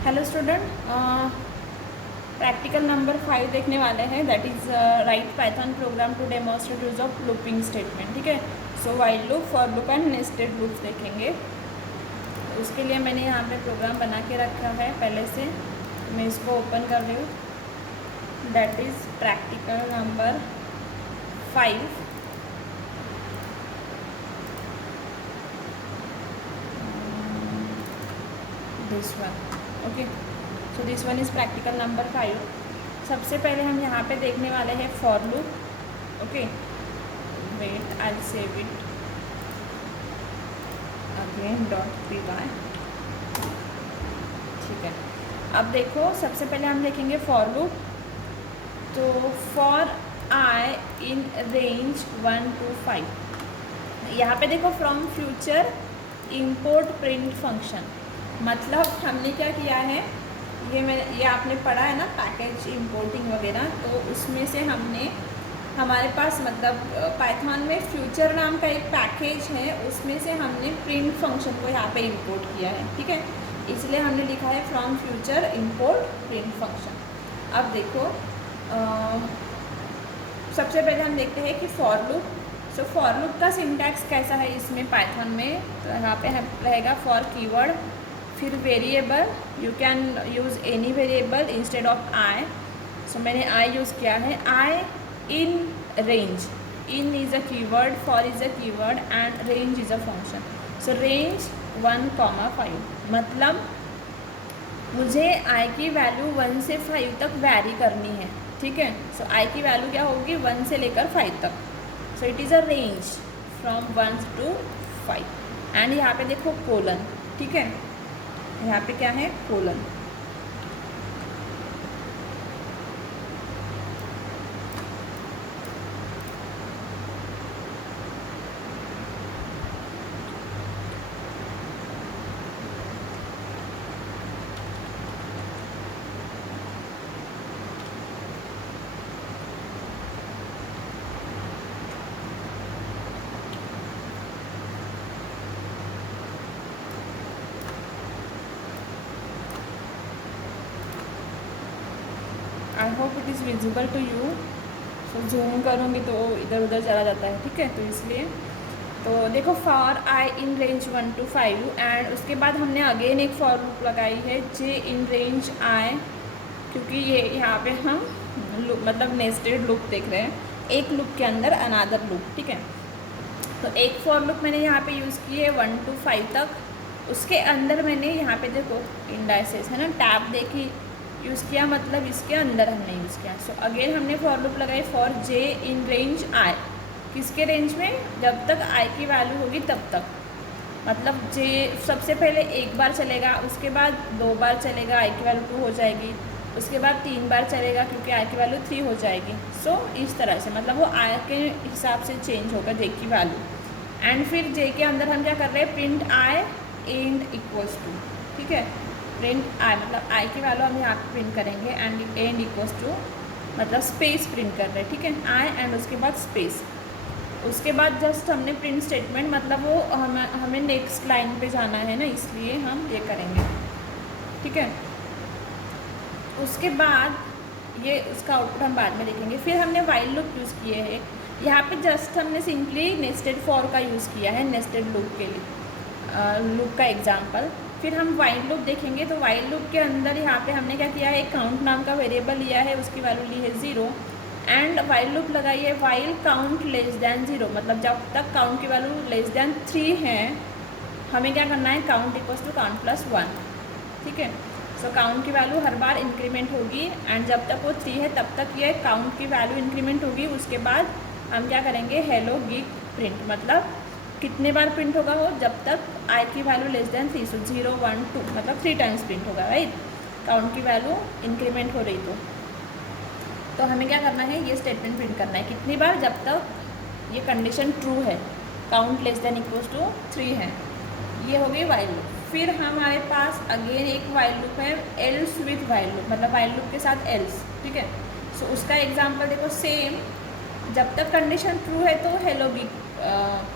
Hello student, practical number 5 देखने वाले हैं। That is write Python program to demonstrate use of looping statement. ठीक है, so while loop, for loop and nested loops देखेंगे। उसके लिए मैंने यहाँ पे प्रोग्राम बना के रखा है पहले से। मैं इसको ओपन कर रही हूँ। That is practical number 5। This one, okay. So this one is practical number 5। सबसे पहले हम यहाँ पे देखने वाले हैं for loop. Okay, wait, I save it again .py। ठीक है, अब देखो सबसे पहले हम देखेंगे फॉर लूप। तो for i in range 1 to 5। यहाँ पे देखो from future import print function. मतलब हमने क्या किया है, ये आपने पढ़ा है ना, पैकेज इंपोर्टिंग वगैरह। तो उसमें से हमने, हमारे पास मतलब पाइथन में फ्यूचर नाम का एक पैकेज है, उसमें से हमने प्रिंट फंक्शन को यहाँ पे इंपोर्ट किया है। ठीक है, इसलिए हमने लिखा है from future import print function. अब देखो सबसे पहले हम देखते हैं कि for loop. So for loop का सिंटैक्स कैसा है इसमें पाइथन में। तो यहाँ पे रहेगा फॉर कीवर्ड, फिर variable, you can use any variable instead of i. So मैंने आई यूज़ किया है। I in range, in is a keyword, for is a keyword and range is a function. So range 1, 5, मतलब मुझे आई की value 1 से 5 तक vary करनी है। ठीक है, सो आई की वैल्यू क्या होगी, 1 से लेकर 5 तक। सो it is a range from 1 to 5। And यहाँ पे देखो कोलन। ठीक है, यहाँ पे क्या है, colon. I hope it is visible to you. So zoom करूँगी तो इधर उधर चला जाता है। ठीक है, तो इसलिए तो देखो for i in range 1 to 5, and उसके बाद हमने अगेन एक फॉर लूप लगाई है जे इन रेंज आई, क्योंकि ये यहाँ पे हम मतलब नेस्टेड लूप देख रहे हैं, एक लूप के अंदर अनादर लूप। ठीक है, तो एक फॉर लूप मैंने यहाँ पे यूज़ की है 1 to 5 तक। उसके अंदर मैंने यहाँ पे देखो इंडाइसेस है ना, टैब देखी यूज़ किया, मतलब इसके अंदर हमने यूज़ किया। सो अगेन हमने फॉर लूप लगाई for J in range I. किसके रेंज में, जब तक आई की वैल्यू होगी तब तक। मतलब जे सबसे पहले एक बार चलेगा, उसके बाद 2 बार चलेगा, आई की वैल्यू 2 हो जाएगी, उसके बाद 3 बार चलेगा क्योंकि आई की वैल्यू 3 हो जाएगी। सो इस तरह से मतलब वो आई के हिसाब से चेंज होगा जे की वैल्यू। एंड फिर जे के अंदर हम क्या कर रहे हैं, print i end equals to. ठीक है, प्रिंट आई मतलब आई की वैल्यू हम यहाँ पे प्रिंट करेंगे, एंड इक्वल्स टू मतलब स्पेस प्रिंट कर रहे हैं। ठीक है, आई एंड उसके बाद स्पेस। उसके बाद जस्ट हमने प्रिंट स्टेटमेंट, मतलब वो हमें नेक्स्ट लाइन पे जाना है ना, इसलिए हम ये करेंगे। ठीक है, उसके बाद ये उसका आउटपुट हम बाद में देखेंगे। फिर हमने वाइल लूप यूज़ किए हैं। यहाँ पे जस्ट हमने सिंपली नेस्टेड फॉर का यूज़ किया है नेस्टेड लूप के लिए, लूप का एग्जांपल। फिर हम वाइल लूप देखेंगे। तो वाइल लूप के अंदर यहाँ पे हमने क्या किया है, काउंट नाम का वेरिएबल लिया है, उसकी वैल्यू ली है 0, एंड वाइल लूप लगाई है वाइल काउंट लेस दैन 0, मतलब जब तक काउंट की वैल्यू लेस दैन 3 है हमें क्या करना है, count equals to count plus 1। ठीक है, सो काउंट की वैल्यू हर बार इंक्रीमेंट होगी, एंड जब तक वो 3 है तब तक ये काउंट की वैल्यू इंक्रीमेंट होगी। उसके बाद हम क्या करेंगे, हेलो गिग प्रिंट, मतलब कितने बार प्रिंट होगा वो, जब तक आई की वैल्यू लेस दैन 3। सो 0, 1, 2 मतलब 3 टाइम्स प्रिंट होगा, राइट। काउंट की वैल्यू इंक्रीमेंट हो रही तो हमें क्या करना है, ये स्टेटमेंट प्रिंट करना है कितनी बार, जब तक ये कंडीशन ट्रू है, count less than equals to 3 है। ये हो गई वाइल लूप। फिर हमारे पास अगेन एक वाइल लूप है एल्स विथ वाइल लूप, मतलब वाइल लूप के साथ एल्स। ठीक है, सो उसका एग्जांपल देखो, सेम, जब तक कंडीशन ट्रू है तो हेलो गिग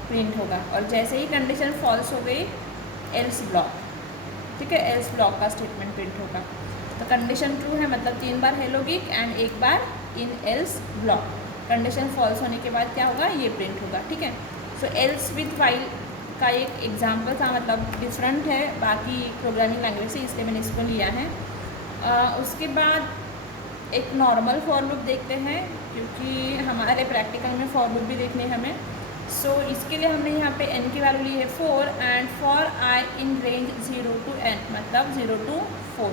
प्रिंट होगा, और जैसे ही कंडीशन फॉल्स हो गई एल्स ब्लॉक। ठीक है, एल्स ब्लॉक का स्टेटमेंट प्रिंट होगा। तो कंडीशन ट्रू है मतलब 3 बार हेलो गीक एंड 1 बार in else block. Condition false होने के बाद क्या होगा, ये प्रिंट होगा। ठीक है, सो एल्स विथ वाइल का एक एग्जाम्पल था, मतलब डिफरेंट है बाकी प्रोग्रामिंग लैंग्वेज से, इसलिए मैंने इसको लिया है। उसके बाद एक नॉर्मल फॉर लूप देखते हैं, क्योंकि हमारे प्रैक्टिकल में फॉर लूप भी देखने हमें। सो इसके लिए हमने यहाँ पे n की वैल्यू ली है 4 and for i in range 0 to n, मतलब 0 to 4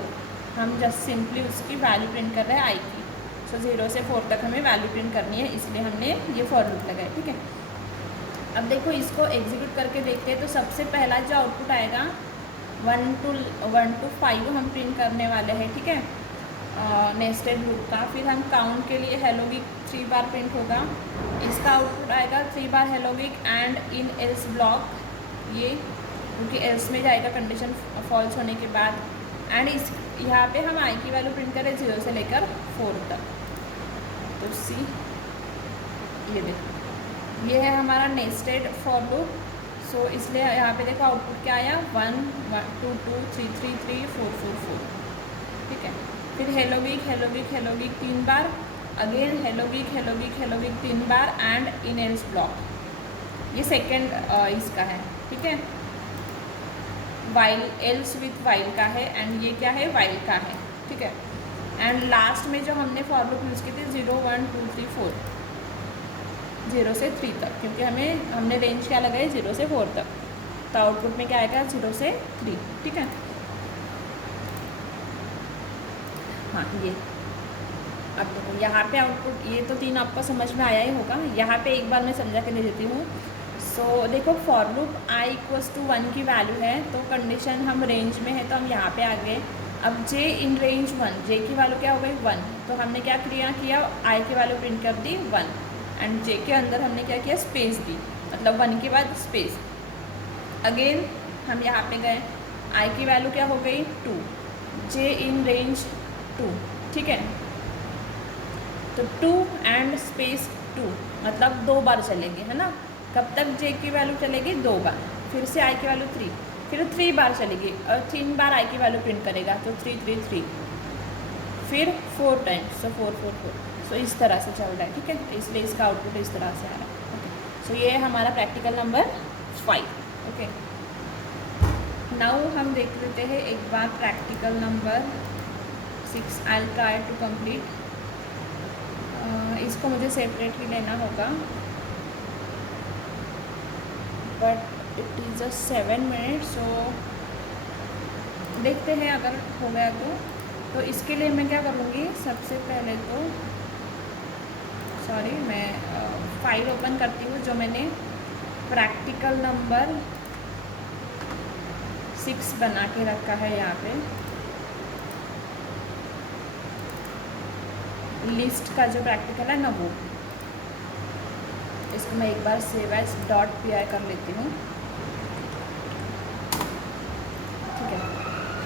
हम जस्ट सिंपली उसकी वैल्यू प्रिंट कर रहे हैं i की। सो 0 से 4 तक हमें वैल्यू प्रिंट करनी है, इसलिए हमने ये फॉर लूप लगाया। ठीक है, अब देखो इसको एग्जीक्यूट करके देखते हैं। तो सबसे पहला जो आउटपुट आएगा 1 to 5 हम प्रिंट करने वाले हैं। ठीक है, नेस्टेड लूप का। फिर हम काउंट के लिए हेलो गीक 3 बार प्रिंट होगा, इसका आउटपुट आएगा 3 बार hello geek and in else block, ये क्योंकि एल्स में जाएगा कंडीशन फॉल्स होने के बाद। एंड इस यहाँ पे हम आई की वैल्यू प्रिंट करें 0 से लेकर 4 तक। तो सी, ये देखो ये है हमारा नेस्टेड फॉर लूप। सो इसलिए यहाँ पे देखो आउटपुट क्या आया 1 2 2 3 3 3 4 4 4। ठीक है, फिर hello geek 3 bar, again hello geek 3 bar and in else block, ये सेकेंड इसका है। ठीक है, वाइल एल्स विथ वाइल का है एंड ये क्या है, वाइल का है। ठीक है, एंड लास्ट में जो हमने फॉर लूप यूज़ की थी 0 1 2 3 4, 0 से 3 तक, क्योंकि हमने रेंज क्या लगाई 0 से 4 तक, तो आउटपुट में क्या आएगा 0 से 3। ठीक है, हाँ ये अब देखो यहाँ पे आउटपुट, ये तो 3 आपको समझ में आया ही होगा। यहाँ पे एक बार मैं समझा के दे देती हूँ। सो देखो फॉर लूप i = 1 की वैल्यू है, तो कंडीशन हम रेंज में है तो हम यहाँ पे आ गए। अब j इन रेंज 1, j की वैल्यू क्या हो गई 1, तो हमने क्या किया i की वैल्यू प्रिंट कर दी 1 एंड j के अंदर हमने क्या किया, स्पेस दी, मतलब 1 के बाद स्पेस। अगेन हम यहाँ पे गए, i की वैल्यू क्या हो गई 2, j इन रेंज 2। ठीक है, तो 2 एंड स्पेस 2 मतलब 2 बार चलेगी, है ना। कब तक j की वैल्यू चलेगी 2 बार, फिर से i की वैल्यू 3, फिर 3 बार चलेगी और 3 बार i की वैल्यू प्रिंट करेगा, तो 3 3 3, फिर 4 टाइम्स, सो 4 4 4। सो इस तरह से चल रहा है। ठीक है, इसलिए इसका आउटपुट इस तरह से आ रहा है। ओके, सो ये है हमारा प्रैक्टिकल नंबर 5। ओके, नाउ हम देख लेते हैं एक बार practical number 6। I will try to complete, इसको मुझे सेपरेटली लेना होगा, but it is a 7 minute. So देखते हैं अगर हो गया तो इसके लिए मैं क्या करूँगी, सबसे पहले तो सॉरी मैं फाइल ओपन करती हूँ जो मैंने प्रैक्टिकल नंबर 6 बना के रखा है। यहाँ पे लिस्ट का जो प्रैक्टिकल है ना, वो इसको मैं एक बार सेव एज .py कर लेती हूँ। ठीक है,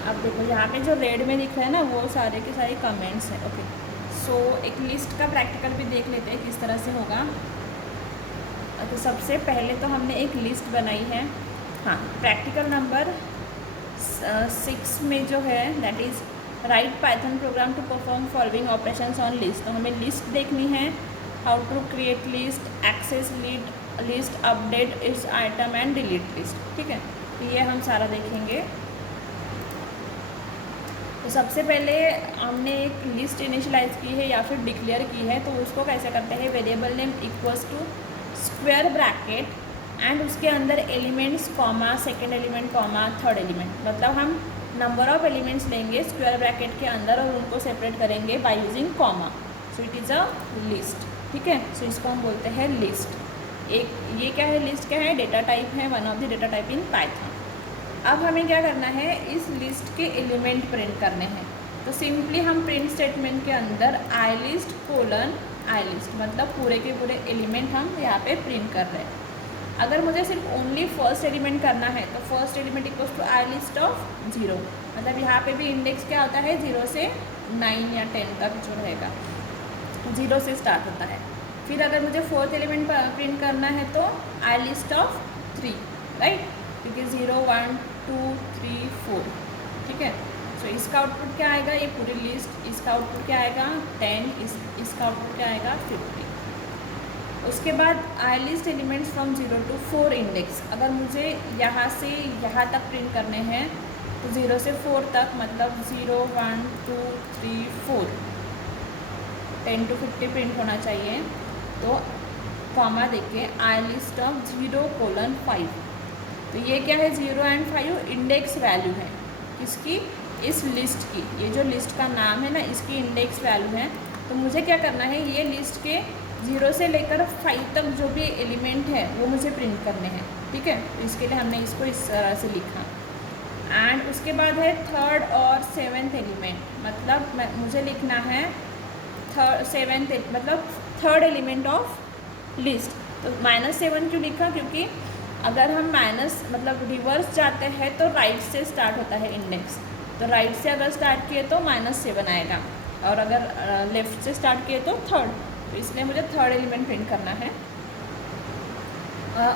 अब देखो यहाँ पे जो रेड में दिख रहा है ना, वो सारे के सारे कमेंट्स हैं। ओके, सो एक लिस्ट का प्रैक्टिकल भी देख लेते हैं किस तरह से होगा। तो सबसे पहले तो हमने एक लिस्ट बनाई है। हाँ, प्रैक्टिकल नंबर 6 में जो है that is write Python program to perform following operations on list. तो हमें लिस्ट देखनी है, how to create list, access list, update its item and delete list. ठीक है, तो ये हम सारा देखेंगे। तो सबसे पहले हमने एक लिस्ट इनिशियलाइज की है या फिर डिक्लेयर की है, तो उसको कैसे करते हैं, variable name equals to square bracket and उसके अंदर elements comma, second element comma, third element, मतलब हम नंबर ऑफ एलिमेंट्स लेंगे स्क्वायर ब्रैकेट के अंदर और उनको सेपरेट करेंगे by using comma. So it is a list. ठीक है, सो इसको हम बोलते हैं लिस्ट। एक ये क्या है, लिस्ट क्या है, डेटा टाइप है, one of the data type in Python. अब हमें क्या करना है, इस लिस्ट के एलिमेंट प्रिंट करने हैं। तो सिंपली हम प्रिंट स्टेटमेंट के अंदर आई लिस्ट कोलन आई लिस्ट, मतलब पूरे के पूरे एलिमेंट हम यहाँ पे प्रिंट कर रहे हैं। अगर मुझे सिर्फ ओनली फर्स्ट एलिमेंट करना है तो first element equals to I list of 0, मतलब यहाँ पे भी इंडेक्स क्या होता है 0 से 9 या 10 तक जो रहेगा 0 से स्टार्ट होता है। फिर अगर मुझे फोर्थ एलिमेंट प्रिंट करना है तो आई लिस्ट ऑफ 3, राइट, क्योंकि 0 1 2 3 4 ठीक है। सो इसका आउटपुट क्या आएगा, ये पूरी लिस्ट, इसका आउटपुट क्या आएगा 10, इसका आउटपुट क्या आएगा 50। उसके बाद आई list elements from 0 to 4 index. अगर मुझे यहाँ से यहाँ तक प्रिंट करने हैं तो 0 से 4 तक, मतलब 0, 1, 2, 3, 4, 10 to 50 प्रिंट होना चाहिए। तो कॉमा देके आई लिस्ट ऑफ 0:5। तो ये क्या है, 0 and 5 इंडेक्स वैल्यू है किसकी, इस लिस्ट की। ये जो लिस्ट का नाम है ना, इसकी इंडेक्स वैल्यू है। तो मुझे क्या करना है, ये लिस्ट के 0 से लेकर 5 तक जो भी एलिमेंट है वो मुझे प्रिंट करने हैं, ठीक है। तो इसके लिए हमने इसको इस तरह से लिखा। एंड उसके बाद है थर्ड और सेवेंथ एलिमेंट, मतलब मुझे लिखना है थर्ड एलिमेंट ऑफ लिस्ट। तो -7 क्यों लिखा, क्योंकि अगर हम मतलब रिवर्स जाते हैं तो राइट से स्टार्ट होता है इंडेक्स। तो राइट से अगर स्टार्ट किए तो -7 आएगा, और अगर लेफ़्ट से स्टार्ट किए तो थर्ड। तो इसलिए मुझे थर्ड एलिमेंट प्रिंट करना है।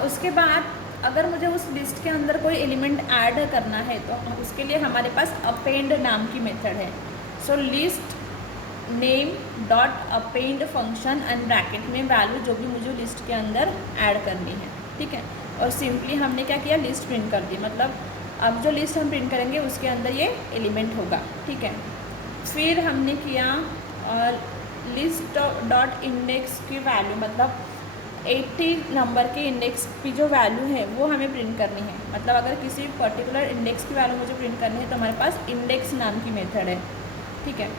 उसके बाद अगर मुझे उस लिस्ट के अंदर कोई एलिमेंट ऐड करना है तो उसके लिए हमारे पास अपेंड नाम की मेथड है। So list name dot append function and bracket में वैल्यू जो भी मुझे लिस्ट के अंदर ऐड करनी है, ठीक है। और सिंपली हमने क्या किया, लिस्ट प्रिंट कर दी। मतलब अब जो लिस्ट हम प्रिंट करेंगे उसके अंदर ये एलिमेंट होगा, ठीक है। फिर हमने किया लिस्ट डॉट इंडेक्स की वैल्यू, मतलब 80 नंबर के इंडेक्स की जो वैल्यू है वो हमें प्रिंट करनी है। मतलब अगर किसी पर्टिकुलर इंडेक्स की वैल्यू मुझे प्रिंट करनी है तो हमारे पास इंडेक्स नाम की मेथड है, ठीक है।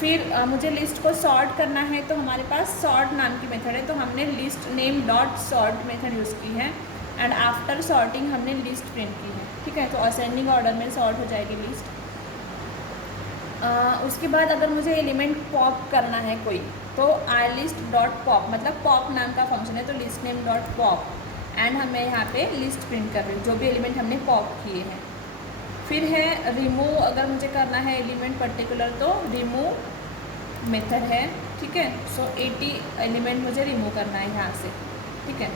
फिर मुझे लिस्ट को सॉर्ट करना है तो हमारे पास सॉर्ट नाम की मेथड है। तो हमने list name dot sort method use की है। एंड आफ्टर सॉर्टिंग हमने लिस्ट प्रिंट की है, ठीक है। तो असेंडिंग ऑर्डर में सॉर्ट हो जाएगी लिस्ट। उसके बाद अगर मुझे एलिमेंट पॉप करना है कोई, तो आई लिस्ट डॉट पॉप, मतलब पॉप नाम का फंक्शन है, तो list name dot pop. And हमें यहाँ पे लिस्ट प्रिंट कर रही हूँ जो भी एलिमेंट हमने पॉप किए हैं। फिर है रिमूव, अगर मुझे करना है एलिमेंट पर्टिकुलर तो रिमूव मेथड है, ठीक है। सो 80 एलिमेंट मुझे रिमूव करना है यहाँ से, ठीक है।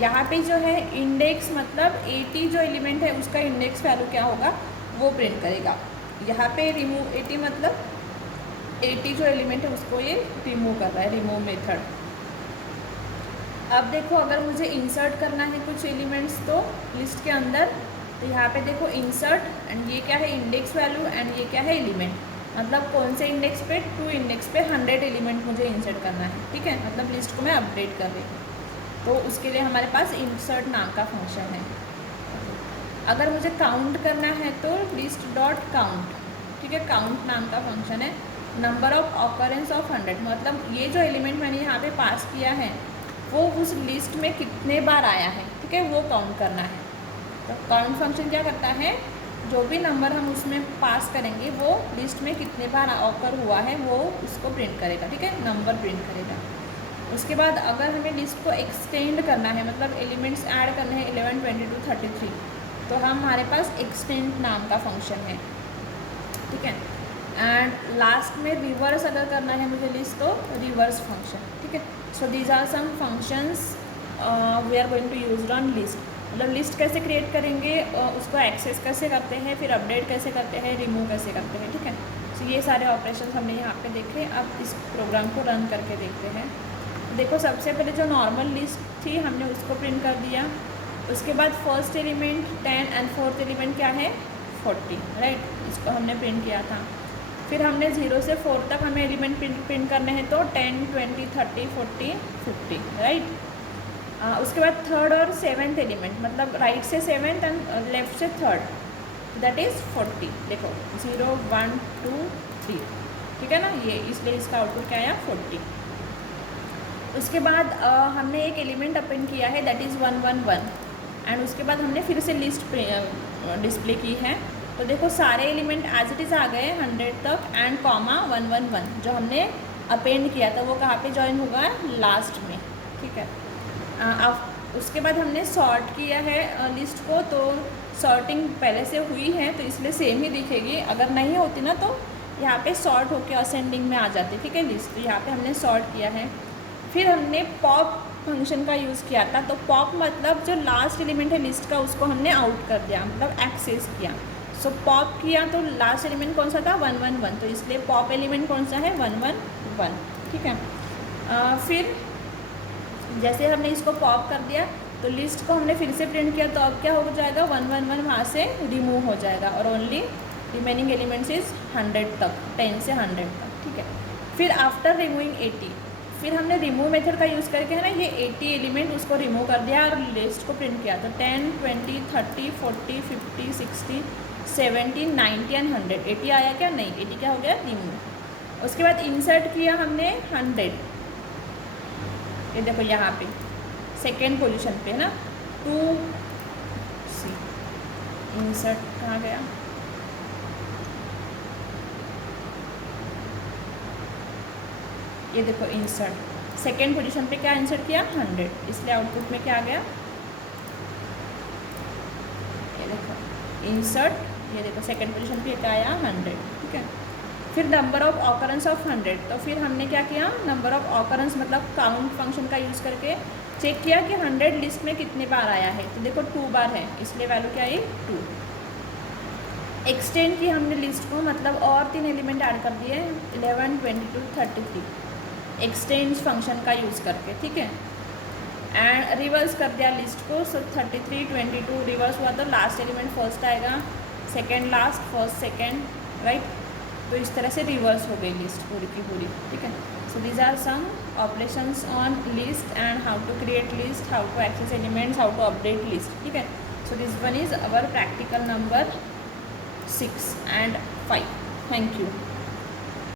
यहाँ पे जो है इंडेक्स, मतलब 80 जो एलिमेंट है उसका इंडेक्स वैल्यू क्या होगा वो प्रिंट करेगा। यहाँ पे रिमूव 80 मतलब 80 जो एलिमेंट है उसको ये रिमूव कर रहा है, रिमूव मेथड। अब देखो अगर मुझे इंसर्ट करना है कुछ एलिमेंट्स तो लिस्ट के अंदर, तो यहाँ पे देखो इंसर्ट, एंड ये क्या है इंडेक्स वैल्यू, एंड ये क्या है एलिमेंट। मतलब कौन से इंडेक्स पे, 2 इंडेक्स पे 100 एलिमेंट मुझे इंसर्ट करना है, ठीक है। मतलब लिस्ट को मैं अपडेट कर रही हूँ, तो उसके लिए हमारे पास इंसर्ट नाम का फंक्शन है। अगर मुझे काउंट करना है तो लिस्ट डॉट काउंट, ठीक है। काउंट नाम का फंक्शन है। नंबर ऑफ ऑकरेंस ऑफ 100, मतलब ये जो एलिमेंट मैंने यहाँ पे पास किया है वो उस लिस्ट में कितने बार आया है, ठीक है, वो काउंट करना है। तो काउंट फंक्शन क्या करता है, जो भी नंबर हम उसमें पास करेंगे वो लिस्ट में कितने बार ऑकर हुआ है वो उसको प्रिंट करेगा, ठीक है, नंबर प्रिंट करेगा। उसके बाद अगर हमें लिस्ट को एक्सटेंड करना है, मतलब एलिमेंट्स ऐड करने हैं 11, 22, 33, तो हमारे पास एक्सटेंड नाम का फंक्शन है, ठीक है। एंड लास्ट में रिवर्स अगर करना है मुझे लिस्ट तो रिवर्स फंक्शन, ठीक है। So these are some functions we are going to use on list. मतलब लिस्ट कैसे क्रिएट करेंगे, उसको एक्सेस कैसे करते हैं, फिर अपडेट कैसे करते हैं, रिमूव कैसे करते हैं, ठीक है। सो ये सारे ऑपरेशन हमने यहाँ पे देखे। अब इस प्रोग्राम को रन करके देखते हैं। देखो सबसे पहले जो नॉर्मल लिस्ट थी हमने उसको प्रिंट कर दिया। उसके बाद first element 10 and fourth element क्या है 40, राइट, इसको हमने प्रिंट किया था। फिर हमने 0 से 4 तक हमें एलिमेंट प्रिंट करने हैं तो 10, 20, 30, 40, 50, राइट। उसके बाद थर्ड और सेवेंथ एलिमेंट, मतलब राइट से सेवेंथ एंड लेफ्ट से थर्ड, दैट इज़ 40। देखो 0, 1, 2, 3, ठीक है ना, ये इसलिए इसका आउटपुट क्या आया 40। उसके बाद हमने एक एलिमेंट अपेंड किया है दैट इज़ 111, एंड उसके बाद हमने फिर से लिस्ट डिस्प्ले की है। तो देखो सारे एलिमेंट एज इट इज़ आ गए 100 तक, एंड कॉमा 111 जो हमने अपेंड किया था वो कहाँ पे ज्वाइन होगा, लास्ट में, ठीक है। अब उसके बाद हमने सॉर्ट किया है लिस्ट को, तो सॉर्टिंग पहले से हुई है तो इसलिए सेम ही दिखेगी। अगर नहीं होती ना तो यहाँ पे सॉर्ट होके असेंडिंग में आ जाती, ठीक है, लिस्ट। तो यहाँ पे हमने सॉर्ट किया है। फिर हमने पॉप फंक्शन का यूज़ किया था। तो पॉप मतलब जो लास्ट एलिमेंट है लिस्ट का उसको हमने आउट कर दिया, मतलब एक्सेस किया। सो पॉप किया तो लास्ट एलिमेंट कौन सा था 111, तो इसलिए पॉप एलिमेंट कौन सा है 111, ठीक है। फिर जैसे हमने इसको पॉप कर दिया तो लिस्ट को हमने फिर से प्रिंट किया, तो अब क्या हो जाएगा 111 वहाँ से रिमूव हो जाएगा और ओनली रिमेनिंग एलिमेंट्स इज 100 तक, 10 से 100 तक, ठीक है। फिर आफ्टर रिमूविंग 80, फिर हमने रिमूव मेथड का यूज़ करके है ना ये 80 एलिमेंट उसको रिमूव कर दिया और लिस्ट को प्रिंट किया, तो 10, 20, 30, 40, 50, 60, 70, 90 एंड 100। 80 आया क्या? नहीं, 80 क्या हो गया? रिमूव। उसके बाद इंसर्ट किया हमने 100, ये देखो यहाँ पे सेकेंड पोजीशन पे है ना 2C। इंसर्ट कहाँ गया? ये देखो इंसर्ट सेकेंड पोजीशन पे क्या इंसर्ट किया 100, इसलिए आउटपुट में क्या आ गया? ये देखो इंसर्ट, ये देखो सेकेंड पोजीशन पे क्या आया 100, ठीक है। फिर नंबर ऑफ ऑकरेंस ऑफ 100, तो फिर हमने क्या किया नंबर ऑफ ऑकरेंस मतलब काउंट फंक्शन का यूज़ करके चेक किया कि 100 लिस्ट में कितने बार आया है, तो देखो 2 बार है इसलिए वैल्यू क्या आई 2। एक्सटेंड की हमने लिस्ट को, मतलब और 3 एलिमेंट ऐड कर दिए 11, 22, 33 एक्सटेंड फंक्शन का यूज़ करके, ठीक है। एंड रिवर्स कर दिया लिस्ट को, सो 33, 22 रिवर्स हुआ तो लास्ट एलिमेंट फर्स्ट आएगा, second last, first second, right. तो इस तरह से रिवर्स हो गई लिस्ट पूरी की पूरी, ठीक है। So these are some operations on list and how to create list, how to access elements, how to update list, ठीक है। So this one is our practical number 6 and 5. Thank you.